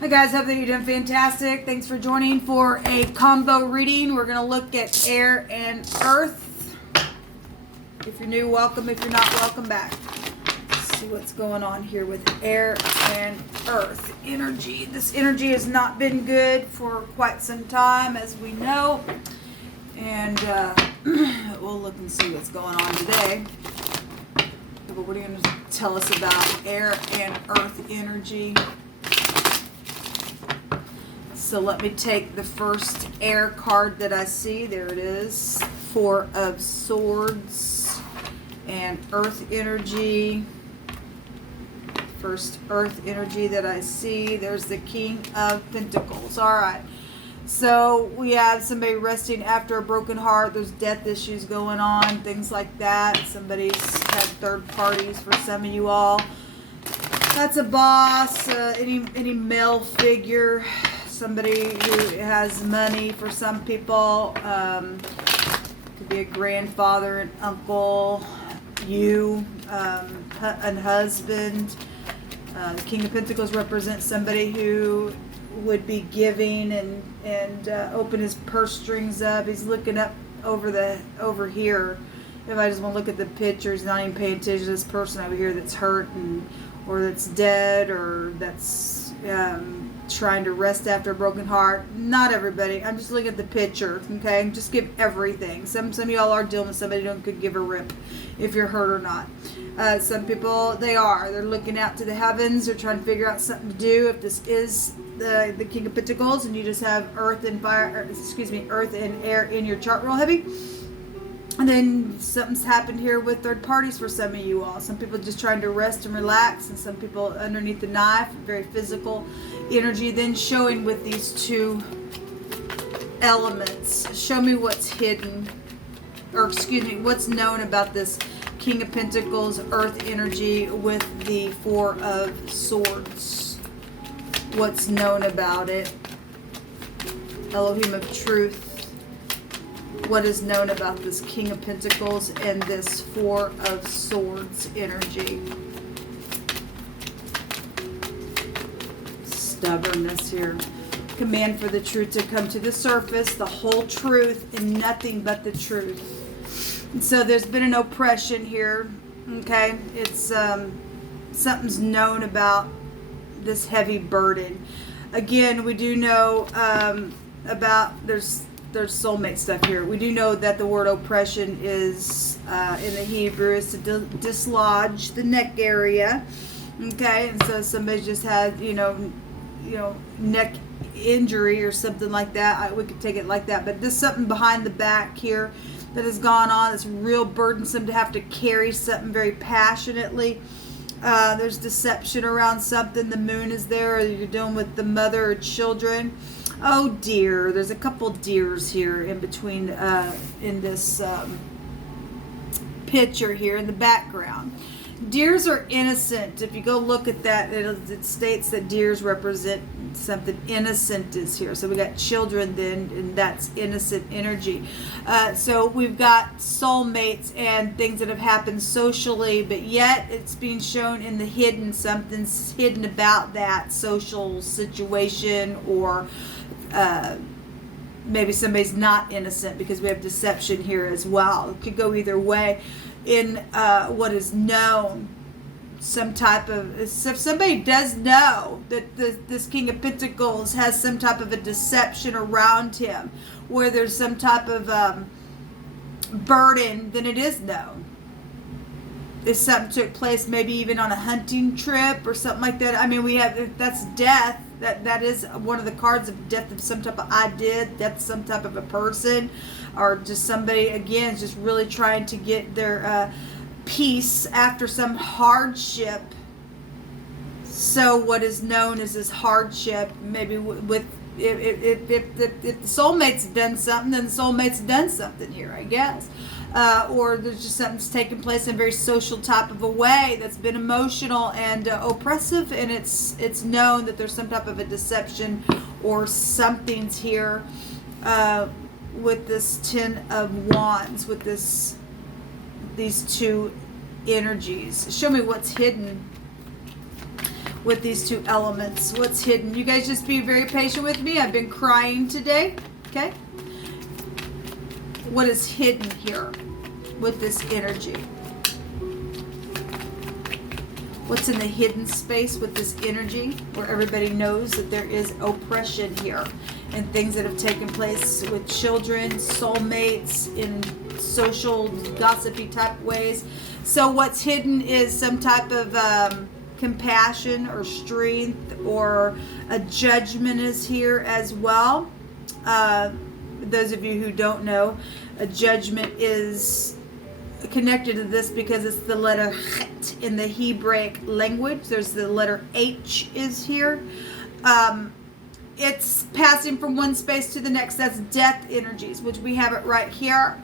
Hi guys, hope that you're doing fantastic. Thanks for joining for a combo reading. We're going to look at air and earth. If you're new, welcome. If you're not, welcome back. Let's see what's going on here with air and earth energy. This energy has not been good for quite some time, as we know. And we'll look and see what's going on today. But what are you going to tell us about air and earth energy? So let me take the first air card that I see. There it is. Four of Swords and earth energy. First earth energy that I see. There's the King of Pentacles. All right. So we have somebody resting after a broken heart. There's death issues going on, things like that. Somebody's had third parties for some of you all. That's a boss, any male figure. Somebody who has money for some people. Could be a grandfather, an uncle, you, an husband. The King of Pentacles represents somebody who would be giving and open his purse strings up. He's looking up over here. If I just want to look at the picture, he's not even paying attention to this person over here that's hurt or that's dead or that's trying to rest after a broken heart. Not everybody. I'm just looking at the picture, okay? Just give everything. Some of y'all are dealing with somebody who could give a rip if you're hurt or not. Some people, they're looking out to the heavens. They're trying to figure out something to do. If this is the King of Pentacles and you just have earth and air in your chart real heavy, and then something's happened here with third parties for some of you all. Some people just trying to rest and relax, and some people underneath the knife, very physical energy. Then showing with these two elements. Show me what's hidden, or what's known about this King of Pentacles, earth energy with the Four of Swords. What's known about it? Elohim of Truth. What is known about this King of Pentacles and this Four of Swords energy? Stubbornness here. Command for the truth to come to the surface, the whole truth and nothing but the truth. And so there's been an oppression here. Okay, it's something's known about this heavy burden. Again, we do know about there's soulmate stuff here. We do know that the word oppression is in the Hebrew is to dislodge the neck area. Okay, and so somebody just had neck injury or something like that. We could take it like that, but there's something behind the back here that has gone on. It's real burdensome to have to carry something very passionately. There's deception around something. The moon is there, or you're dealing with the mother or children. Oh dear, there's a couple deers here in between in this picture here in the background. Deers are innocent. If you go look at that, it states that deers represent something innocent is here. So we got children then, and that's innocent energy. So we've got soulmates and things that have happened socially, but yet it's being shown in the hidden. Something's hidden about that social situation, or maybe somebody's not innocent because we have deception here as well. It could go either way. In what is known, some type of, if somebody does know that this King of Pentacles has some type of a deception around him, where there's some type of burden, then it is known. If something took place, maybe even on a hunting trip or something like that. I mean, that's death. That is one of the cards of death of some type of idea, death of some type of a person, or just somebody, again, just really trying to get their peace after some hardship. So what is known as this hardship, maybe with if the soulmate's done something, then the soulmate's done something here, I guess. Or there's just something's taken place in a very social type of a way that's been emotional and oppressive, and it's known that there's some type of a deception or something's here with this Ten of Wands, with these two energies. Show me what's hidden with these two elements. What's hidden? You guys just be very patient with me. I've been crying today. Okay? What is hidden here with this energy? What's in the hidden space with this energy where everybody knows that there is oppression here and things that have taken place with children, soulmates, in social gossipy type ways? So what's hidden is some type of compassion or strength, or a judgment is here as well. Those of you who don't know, a judgment is connected to this because it's the letter Chet in the Hebraic language. There's the letter H is here. It's passing from one space to the next. That's death energies, which we have it right here.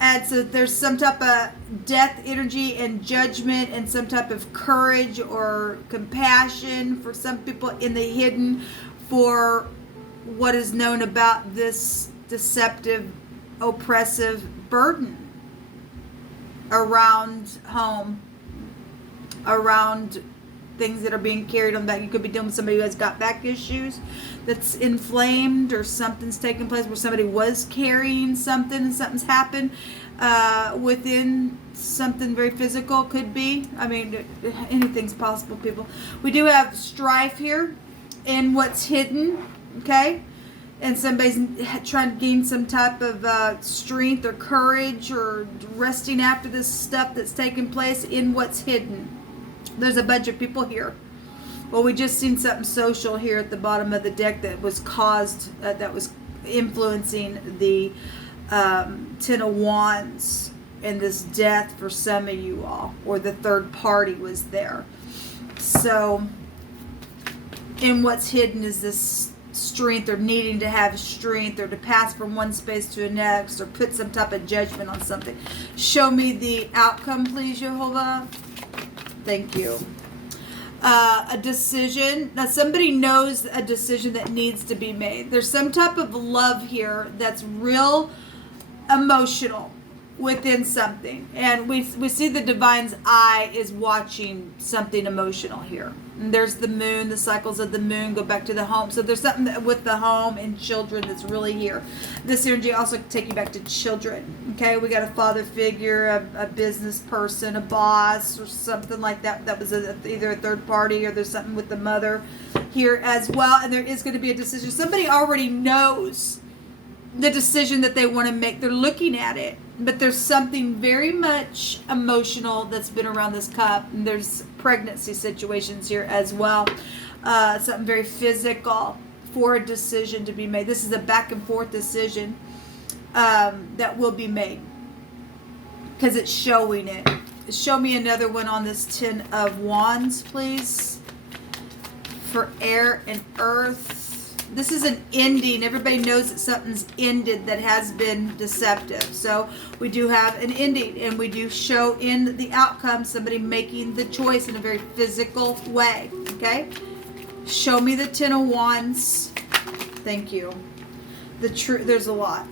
And so there's some type of death energy and judgment and some type of courage or compassion for some people in the hidden for what is known about this deceptive, oppressive burden around home, around things that are being carried on back. You could be dealing with somebody who has got back issues that's inflamed, or something's taking place where somebody was carrying something and something's happened within something very physical. Could be. I mean, anything's possible, people. We do have strife here in what's hidden, okay? And somebody's trying to gain some type of strength or courage or resting after this stuff that's taking place in what's hidden. There's a bunch of people here. Well, we just seen something social here at the bottom of the deck that was caused, that was influencing the Ten of Wands and this death for some of you all, or the third party was there. So, in what's hidden is this strength, or needing to have strength, or to pass from one space to the next, or put some type of judgment on something. Show me the outcome, please, Jehovah. Thank you. A decision. Now, somebody knows a decision that needs to be made. There's some type of love here that's real emotional within something. And we see the divine's eye is watching something emotional here. And there's the moon, the cycles of the moon go back to the home. So there's something with the home and children that's really here. This energy also can take you back to children. Okay, we got a father figure, a business person, a boss, or something like that. That was either a third party, or there's something with the mother here as well. And there is going to be a decision. Somebody already knows the decision that they want to make. They're looking at it. But there's something very much emotional that's been around this cup. And there's pregnancy situations here as well. Something very physical for a decision to be made. This is a back and forth decision that will be made, because it's showing it. Show me another one on this Ten of Wands, please. For air and earth. This is an ending. Everybody knows that something's ended that has been deceptive. So we do have an ending, and we do show in the outcome somebody making the choice in a very physical way. Okay? Show me the Ten of Wands. Thank you. There's a lot.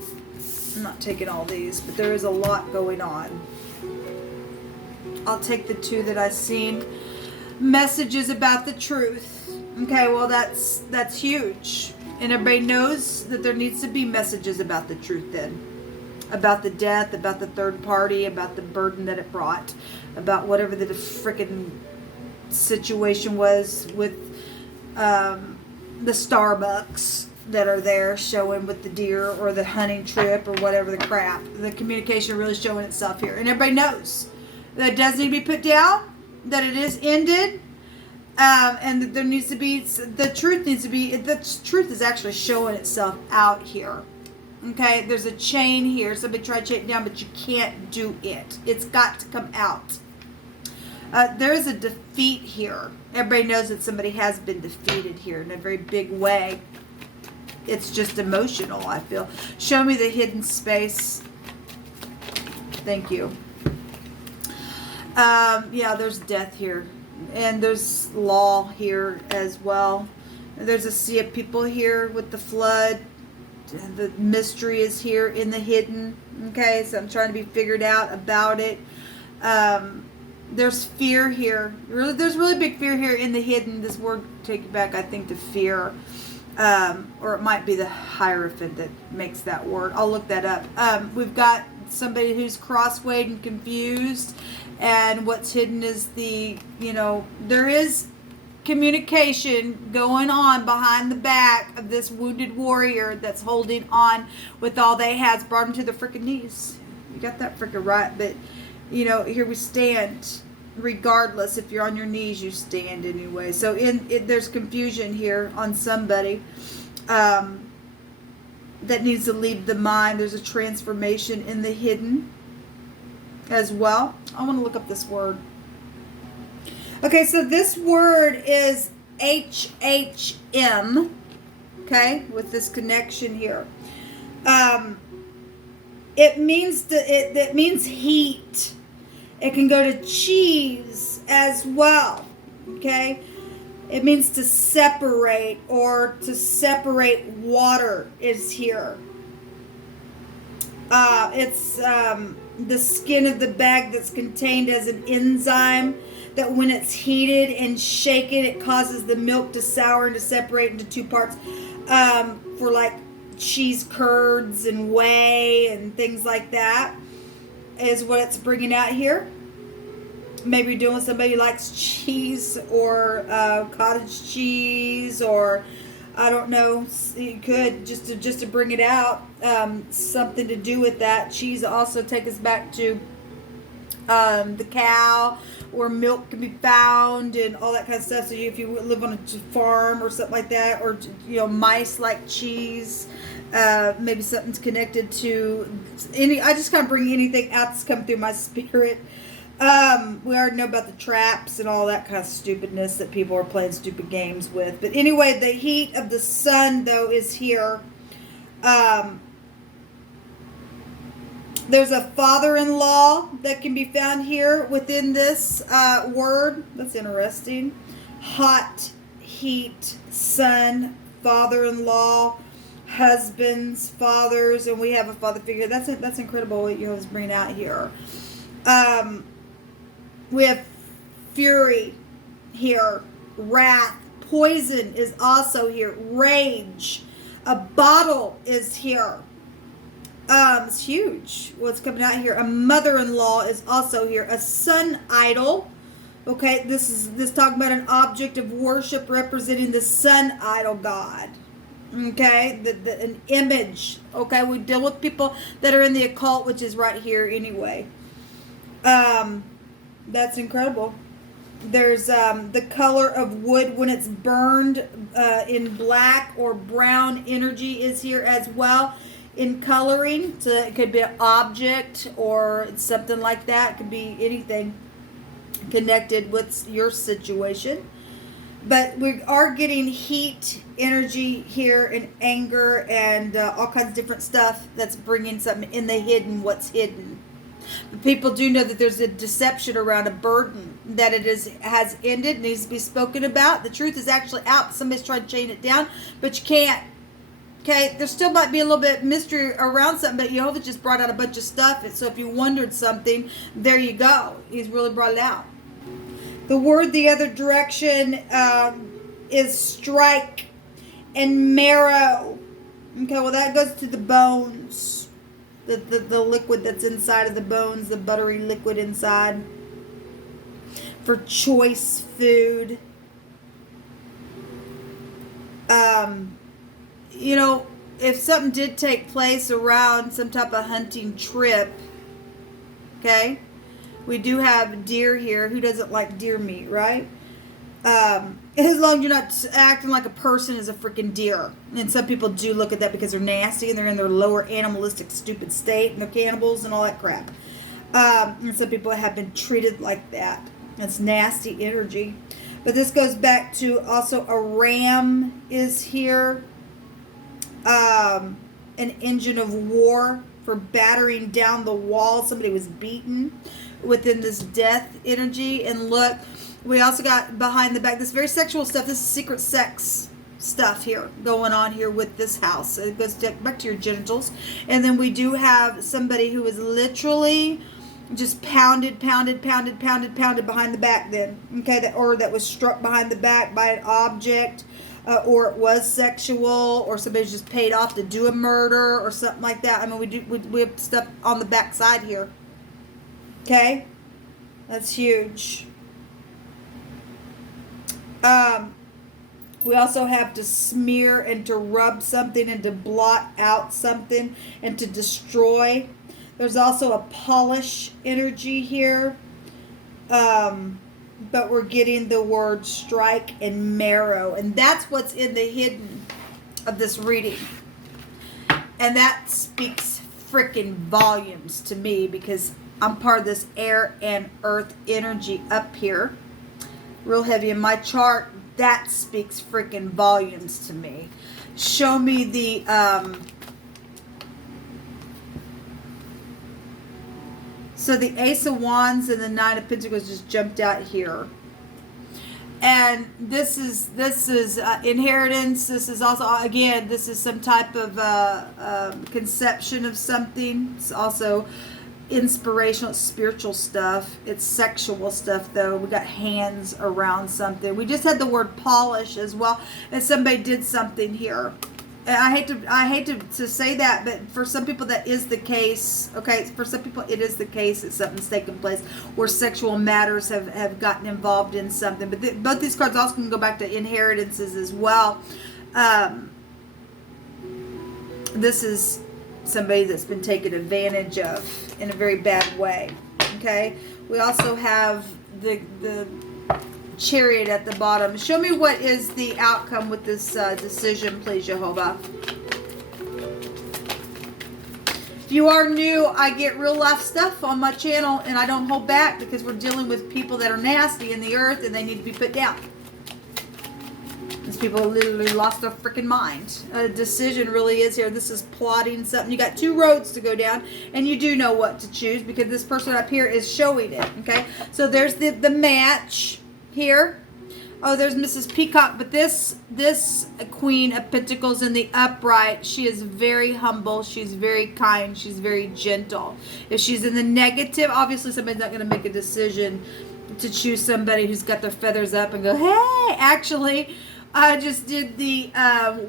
I'm not taking all these, but there is a lot going on. I'll take the two that I've seen. Messages about the truth. Okay, well that's huge. And everybody knows that there needs to be messages about the truth then. About the death, about the third party, about the burden that it brought, about whatever the frickin' situation was with the Starbucks that are there showing with the deer, or the hunting trip, or whatever the crap. The communication really showing itself here. And everybody knows that it does need to be put down, that it is ended. And that there needs to be, the truth is actually showing itself out here. Okay, there's a chain here. Somebody tried to take it down, but you can't do it. It's got to come out. There is a defeat here. Everybody knows that somebody has been defeated here in a very big way. It's just emotional, I feel. Show me the hidden space. Thank you. Yeah, there's death here. And there's law here as well. And there's a sea of people here with the flood. The mystery is here in the hidden. Okay, so I'm trying to be figured out about it. There's fear here. Really, there's really big fear here in the hidden. This word take it back, I think, to fear. Or it might be the Hierophant that makes that word. I'll look that up. We've got somebody who's crosswayed and confused. And what's hidden is there is communication going on behind the back of this wounded warrior that's holding on with all they has. Brought him to the freaking knees. You got that freaking right. But, here we stand. Regardless, if you're on your knees, you stand anyway. So there's confusion here on somebody that needs to leave the mind. There's a transformation in the hidden as well. I want to look up this word. Okay, so this word is HHM. Okay, with this connection here. It means heat. It can go to cheese as well, okay? It means to separate, or to separate water is here. It's the skin of the bag that's contained as an enzyme that when it's heated and shaken, it causes the milk to sour and to separate into two parts for like cheese curds and whey and things like that. Is what it's bringing out here. Maybe you're doing with somebody who likes cheese or cottage cheese, or I don't know. You could just to bring it out. Something to do with that. Cheese also take us back to the cow, where milk can be found and all that kind of stuff. So if you live on a farm or something like that, or mice like cheese. Maybe something's connected to I just kind of bring anything out that's come through my spirit. We already know about the traps and all that kind of stupidness that people are playing stupid games with. But anyway, the heat of the sun, though, is here. There's a father-in-law that can be found here within this word. That's interesting. Hot, heat, sun, father-in-law, husbands, fathers, and we have a father figure. That's incredible what you was bringing out here. We have fury here, wrath, poison is also here, rage, a bottle is here. It's huge what's coming out here. A mother-in-law is also here. A sun idol. Okay, this talking about an object of worship representing the sun idol god. Okay, an image. Okay, we deal with people that are in the occult, which is right here anyway. That's incredible. There's the color of wood when it's burned in black or brown energy is here as well in coloring. So it could be an object or something like that. It could be anything connected with your situation. But we are getting heat, energy here, and anger, and all kinds of different stuff that's bringing something in the hidden, what's hidden. But people do know that there's a deception around a burden, that it has ended, needs to be spoken about. The truth is actually out. Somebody's trying to chain it down, but you can't. Okay, there still might be a little bit of mystery around something, but Jehovah just brought out a bunch of stuff. So if you wondered something, there you go. He's really brought it out. The word the other direction is strike and marrow. Okay, well that goes to the bones. The liquid that's inside of the bones, the buttery liquid inside. For choice food. If something did take place around some type of hunting trip, okay? We do have deer here. Who doesn't like deer meat, right? As long as you're not acting like a person is a freaking deer. And some people do look at that because they're nasty and they're in their lower animalistic stupid state and they're cannibals and all that crap. And some people have been treated like that. It's nasty energy. But this goes back to also a ram is here. An engine of war for battering down the wall. Somebody was beaten within this death energy. And look, we also got behind the back this very sexual stuff. This is secret sex stuff here going on here with this house. It goes back to your genitals. And then we do have somebody who is literally just pounded behind the back then. Okay, that was struck behind the back by an object, or it was sexual, or somebody's just paid off to do a murder or something like that. I mean, we have stuff on the back side here. Okay, that's huge. We also have to smear and to rub something and to blot out something and to destroy. There's also a polish energy here. But we're getting the word strike and marrow. And that's what's in the hidden of this reading. And that speaks freaking volumes to me because I'm part of this air and earth energy up here. Real heavy in my chart. That speaks freaking volumes to me. Show me the so the Ace of Wands and the Nine of Pentacles just jumped out here. And this is inheritance. This is also, again, this is some type of conception of something. It's also inspirational, spiritual stuff. It's sexual stuff, though. We got hands around something. We just had the word polish as well, and somebody did something here. And I hate to say that, but for some people that is the case. Okay, for some people it is the case that something's taken place where sexual matters have gotten involved in something. But both these cards also can go back to inheritances as well. This is somebody that's been taken advantage of in a very bad way. Okay, we also have the Chariot at the bottom. Show me what is the outcome with this decision, please, Jehovah. If you are new, I get real life stuff on my channel, and I don't hold back because we're dealing with people that are nasty in the earth and they need to be put down. These people literally lost their freaking mind. A decision really is here. This is plotting something. You got two roads to go down, and you do know what to choose because this person up here is showing it. Okay, so there's the match here. Oh, there's Mrs. Peacock, but this Queen of Pentacles in the upright, she is very humble, she's very kind, she's very gentle. If she's in the negative, obviously somebody's not going to make a decision to choose somebody who's got their feathers up and go, hey, actually, I just did the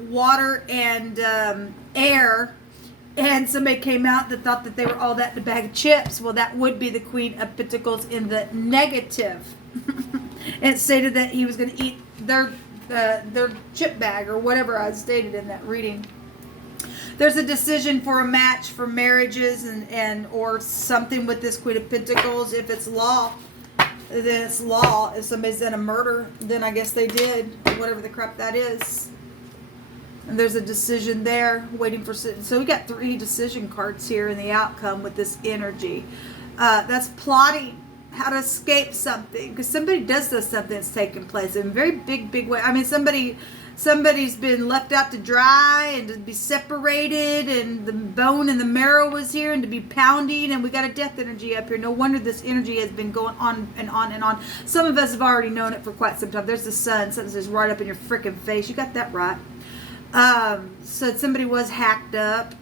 water and air, and somebody came out that thought that they were all that in a bag of chips. Well, that would be the Queen of Pentacles in the negative. And it stated that he was going to eat their chip bag or whatever I stated in that reading. There's a decision for a match for marriages and or something with this Queen of Pentacles. If it's law, then it's law. If somebody's done a murder, then I guess they did, whatever the crap that is. And there's a decision there waiting for. So we got 3 decision cards here in the outcome with this energy. That's plotting how to escape something, because somebody does something that's taken place in a very big way. I mean, somebody's been left out to dry and to be separated, and the bone and the marrow was here and to be pounding, and we got a death energy up here. No wonder this energy has been going on and on and on. Some of us have already known it for quite some time. There's the sun. Something just right up in your freaking face. You got that right. So somebody was hacked up.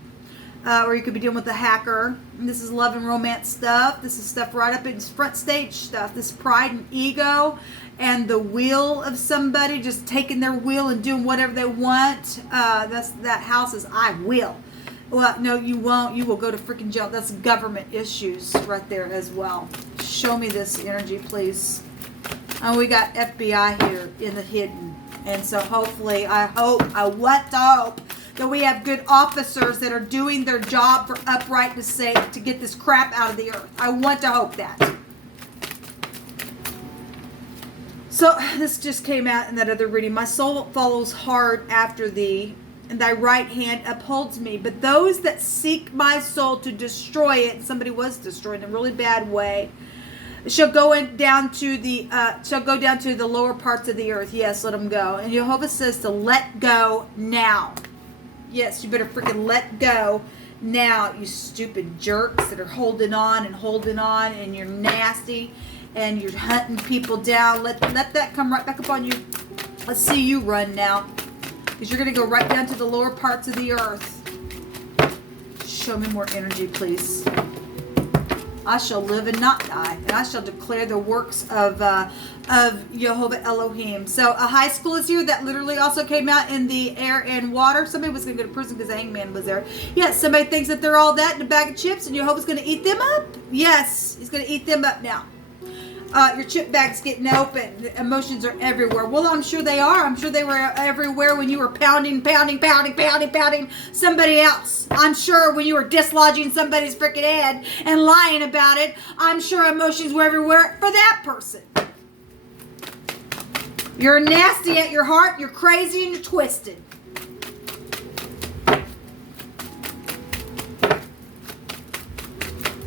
Or you could be dealing with a hacker. And this is love and romance stuff. This is stuff right up in front stage stuff. This pride and ego and the will of somebody just taking their will and doing whatever they want. That house is I will. Well, no, you won't. You will go to freaking jail. That's government issues right there as well. Show me this energy, please. And we got FBI here in the hidden. And so hopefully, I want to hope that we have good officers that are doing their job for uprightness sake to get this crap out of the earth. I want to hope that. So this just came out in that other reading. My soul follows hard after thee, and thy right hand upholds me. But those that seek my soul to destroy it, and somebody was destroyed in a really bad way, shall go down to the lower parts of the earth. Yes, let them go. And Jehovah says to let go now. Yes, you better freaking let go now, you stupid jerks that are holding on, and you're nasty, and you're hunting people down. Let that come right back up on you. Let's see you run now, because you're going to go right down to the lower parts of the earth. Show me more energy, please. I shall live and not die, and I shall declare the works of Jehovah Elohim. So a high school is here that literally also came out in the air and water. Somebody was going to go to prison because the hangman was there. Yes, somebody thinks that they're all that in a bag of chips, and Jehovah's going to eat them up. Yes, he's going to eat them up now. Your chip bag's getting open. The emotions are everywhere. Well, I'm sure they are. I'm sure they were everywhere when you were pounding somebody else. I'm sure when you were dislodging somebody's freaking head and lying about it, I'm sure emotions were everywhere for that person. You're nasty at your heart. You're crazy and you're twisted.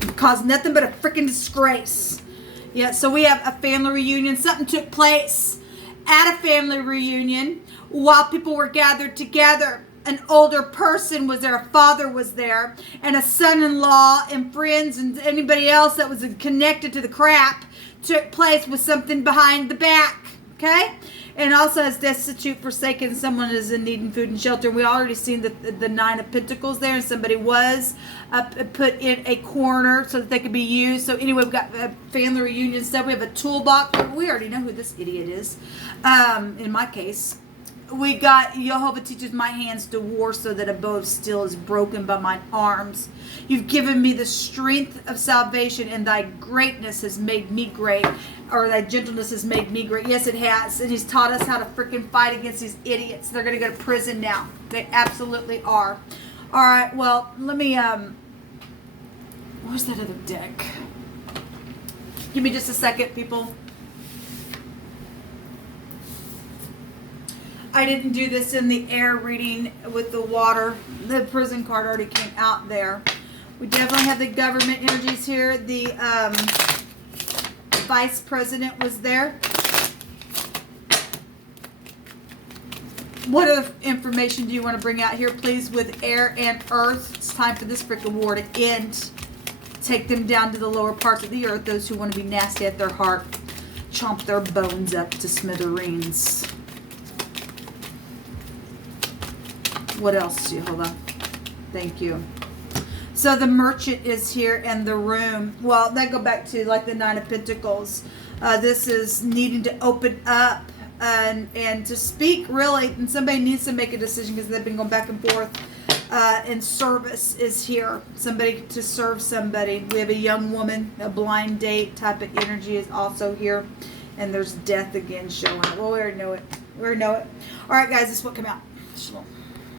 You cause nothing but a freaking disgrace. Yeah, so we have a family reunion. Something took place at a family reunion while people were gathered together. An older person was there, a father was there, and a son-in-law and friends and anybody else that was connected to the crap took place with something behind the back, okay? And also as destitute, forsaken, someone is in need of food and shelter. We already seen the Nine of Pentacles there, and somebody was put in a corner so that they could be used. So anyway, we've got a family reunion stuff. We have a toolbox. We already know who this idiot is. In my case, we got Jehovah teaches my hands to war so that a bow of steel is broken by mine arms. You've given me the strength of salvation, and thy greatness has made me great. Or thy gentleness has made me great. Yes, it has. And he's taught us how to freaking fight against these idiots. They're going to go to prison now. They absolutely are. All right, well, let me, where's that other deck? Give me just a second, people. I didn't do this in the air reading with the water. The prison card already came out there. We definitely have the government energies here. The vice president was there. What other information do you want to bring out here, please, with air and earth? It's time for this freaking war to end. Take them down to the lower parts of the earth, those who want to be nasty at their heart. Chomp their bones up to smithereens. What else, Jehovah? Thank you. So the merchant is here in the room. Well, that go back to like the Nine of Pentacles. This is needing to open up and to speak, really. And somebody needs to make a decision because they've been going back and forth. And service is here. Somebody to serve somebody. We have a young woman, a blind date type of energy is also here. And there's death again showing up. Well, we already know it. We already know it. All right, guys, this is what came out. Shalom.